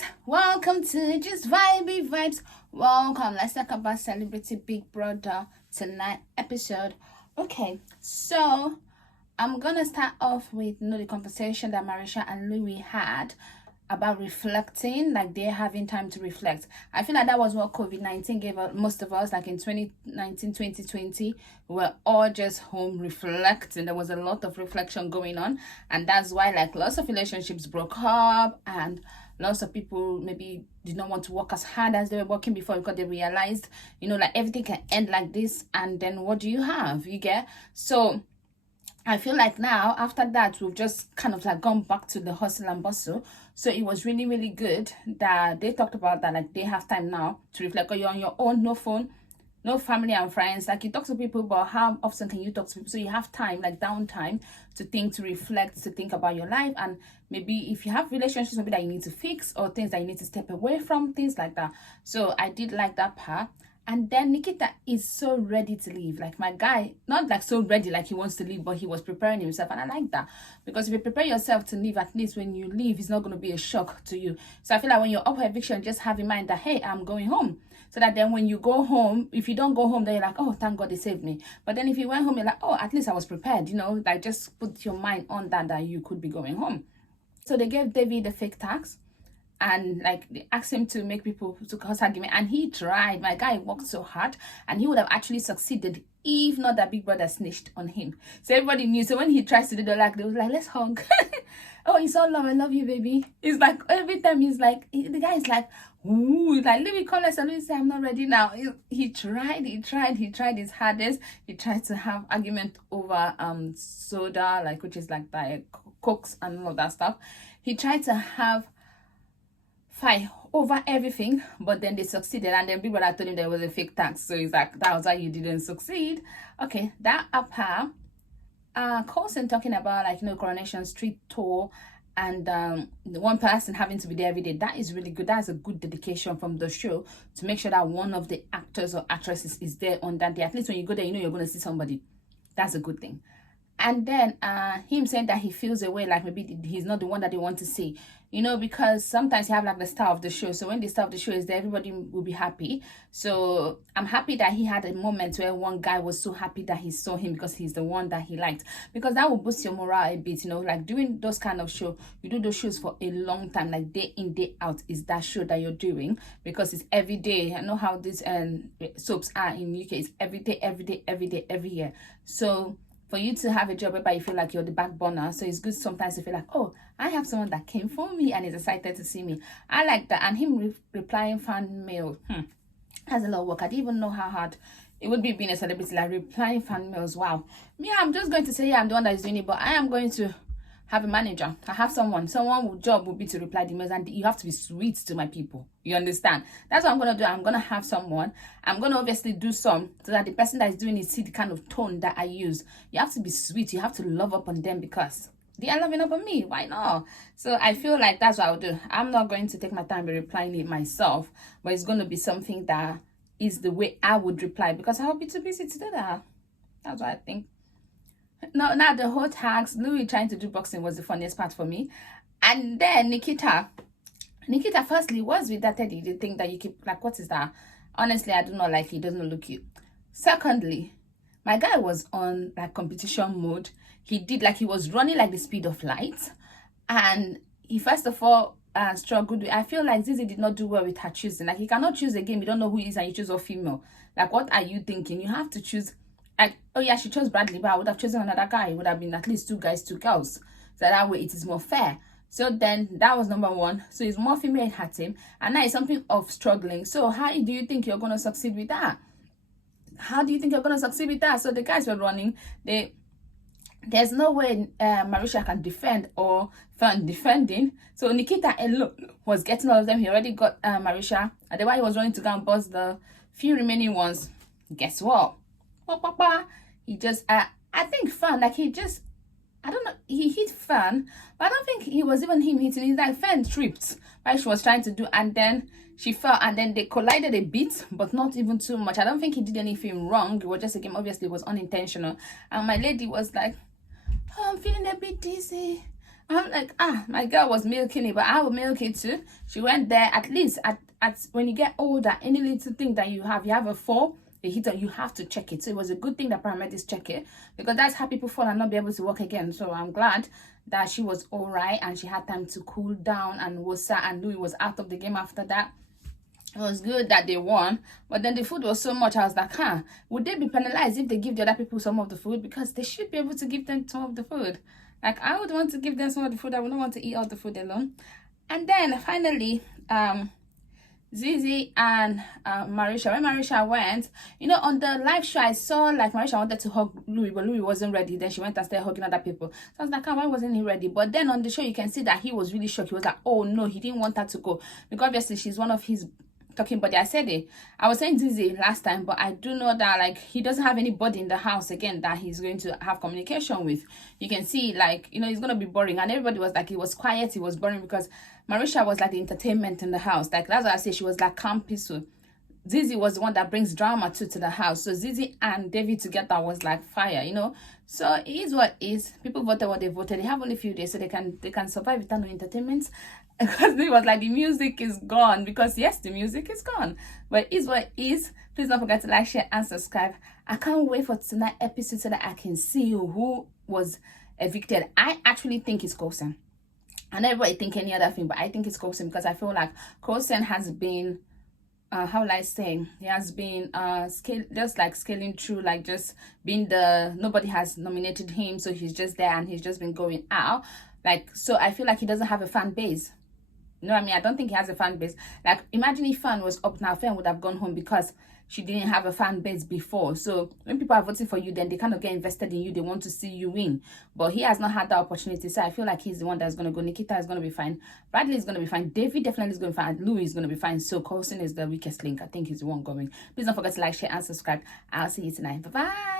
guys, welcome to Just Vibey Vibes. Welcome. Let's talk about Celebrity Big Brother tonight episode. Okay, so I'm gonna start off with the conversation that Marisha and Louis had about reflecting, like they're having time to reflect. I feel like that was what COVID-19 gave most of us, like in 2019, 2020, we were all just home reflecting. There was a lot of reflection going on, and that's why like lots of relationships broke up, and lots of people maybe did not want to work as hard as they were working before because they realized, like everything can end like this, and then what do you have? You get? So I feel like now, after that, we've just kind of like gone back to the hustle and bustle. So it was really, really good that they talked about that, like they have time now to reflect. Or you're on your own, no phone, no family and friends. Like you talk to people, but how often can you talk to people? So you have time, like downtime, to think, to reflect, to think about your life. And maybe if you have relationships, maybe that you need to fix, or things that you need to step away from, things like that. So I did like that part. And then Nikita is so ready to leave. Like my guy, not like so ready like he wants to leave, but he was preparing himself. And I like that. Because if you prepare yourself to leave, at least when you leave, it's not going to be a shock to you. So I feel like when you're up for eviction, just have in mind that, hey, I'm going home. So that then when you go home, if you don't go home, then you're like, oh, thank God they saved me. But then if you went home, you're like, oh, at least I was prepared. Like just put your mind on that you could be going home. So they gave David the fake tax. And like they asked him to make people to cause argument, and he tried. My guy worked so hard, and he would have actually succeeded if not that Big Brother snitched on him. So everybody knew. So when he tries to do the they was like, let's hug. Oh, it's all love. I love you, baby. It's like every time he's like, the guy is like, ooh, he's like, let me call us and let me say I'm not ready now. He tried his hardest. He tried to have argument over soda, like which is like Diet Cokes and all of that stuff. He tried to have fight over everything, but then they succeeded, and then people that told him there was a fake tax. So he's like, that was why you didn't succeed. Okay, that apart, Coulson talking about like Coronation Street tour, and the one person having to be there every day. That is really good. That's a good dedication from the show to make sure that one of the actors or actresses is there on that day. At least when you go there, you're going to see somebody. That's a good thing. And then him saying that he feels a way like maybe he's not the one that they want to see, because sometimes you have like the star of the show. So when the star of the show is there, everybody will be happy. So I'm happy that he had a moment where one guy was so happy that he saw him because he's the one that he liked, because that will boost your morale a bit. Like doing those kind of show, you do those shows for a long time, like day in, day out is that show that you're doing, because it's every day. I know how these soaps are in UK. It's every day, every year. So for you to have a job whereby you feel like you're the back burner, so it's good sometimes to feel like, oh, I have someone that came for me and is excited to see me. I like that. And him replying fan mail, has a lot of work. I didn't even know how hard it would be being a celebrity, like replying fan mails. Wow. Me, I'm just going to say, yeah, I'm the one that is doing it, but I am going to have a manager. I have someone job will be to reply the emails, and you have to be sweet to my people. You understand? That's what I'm going to do. I'm going to have someone. I'm going to obviously do some so that the person that is doing it see the kind of tone that I use. You have to be sweet. You have to love up on them because they are loving up on me. Why not? So I feel like that's what I'll do. I'm not going to take my time by replying it myself, but it's going to be something that is the way I would reply, because I'll be too busy to do that. That's what I think. No, now the whole tax, Louis trying to do boxing was the funniest part for me. And then Nikita firstly was with that Teddy, the thing that you keep like, what is that? Honestly, I do not like it. It doesn't look cute. Secondly, my guy was on like competition mode. He did like he was running like the speed of light, and he first of all struggled. I feel like Zizi did not do well with her choosing. Like you cannot choose a game you don't know who it is and you choose a female. Like what are you thinking? You have to choose. Like, oh yeah, she chose Bradley, but I would have chosen another guy. It would have been at least 2 guys, 2 girls. So that way it is more fair. So then that was number 1. So it's more female in her team. And now it's something of struggling. So how do you think you're going to succeed with that? How do you think you're going to succeed with that? So the guys were running. There's no way Marisha can defend or Fern defending. So Nikita alone was getting all of them. He already got Marisha. And then while he was running to go and bust the few remaining ones, guess what? He just I think Fern, like he just, I don't know, he hit Fern, but I don't think he was even him hitting. He's like Fern tripped while she was trying to do, and then she fell, and then they collided a bit, but not even too much. I don't think he did anything wrong. It was just a game. Obviously it was unintentional. And my lady was like, oh, I'm feeling a bit dizzy. I'm like, my girl was milking it, but I will milk it too. She went there. At least at when you get older, any little thing that you have a fall, a hit, you have to check it. So it was a good thing that paramedics check it, because that's how people fall and not be able to walk again. So I'm glad that she was all right and she had time to cool down, and Wosa and Louis was out of the game after that. It was good that they won, but then the food was so much. I was like, would they be penalized if they give the other people some of the food? Because they should be able to give them some of the food. Like, I would want to give them some of the food. I would not want to eat all the food alone. And then finally, Zizi and Marisha, when Marisha went, on the live show, I saw like Marisha wanted to hug Louis, but Louis wasn't ready. Then she went and started hugging other people. So I was like, why wasn't he ready? But then on the show, you can see that he was really shocked. He was like, oh no, he didn't want her to go, because obviously she's one of his talking body. I said it. I was saying Zizi last time, but I do know that like he doesn't have anybody in the house again that he's going to have communication with. You can see like, he's gonna be boring, and everybody was like, it was quiet, it was boring, because Marisha was like the entertainment in the house. Like, that's what I say, she was like calm, peaceful. Zizi was the one that brings drama to the house. So Zizi and David together was like fire, So it is what it is. People voted what they voted. They have only a few days, so they can survive without no entertainment. Because it was like the music is gone. Because yes, the music is gone. But it is what it is. Please don't forget to like, share, and subscribe. I can't wait for tonight's episode so that I can see who was evicted. I actually think it's Kosen. And everybody think any other thing, but I think it's Kosen, because I feel like Kosen has been how will I say, he has been just like scaling through, like just being nobody has nominated him, so he's just there and he's just been going out. Like, so I feel like he doesn't have a fan base. You know what I mean? I don't think he has a fan base. Like, imagine if Fern was up now, Fern would have gone home because she didn't have a fan base before. So when people are voting for you, then they kind of get invested in you. They want to see you win. But he has not had that opportunity. So I feel like he's the one that's going to go. Nikita is going to be fine. Bradley is going to be fine. David definitely is going to be fine. Louis is going to be fine. So Coulson is the weakest link. I think he's the one going. Please don't forget to like, share, and subscribe. I'll see you tonight. Bye-bye.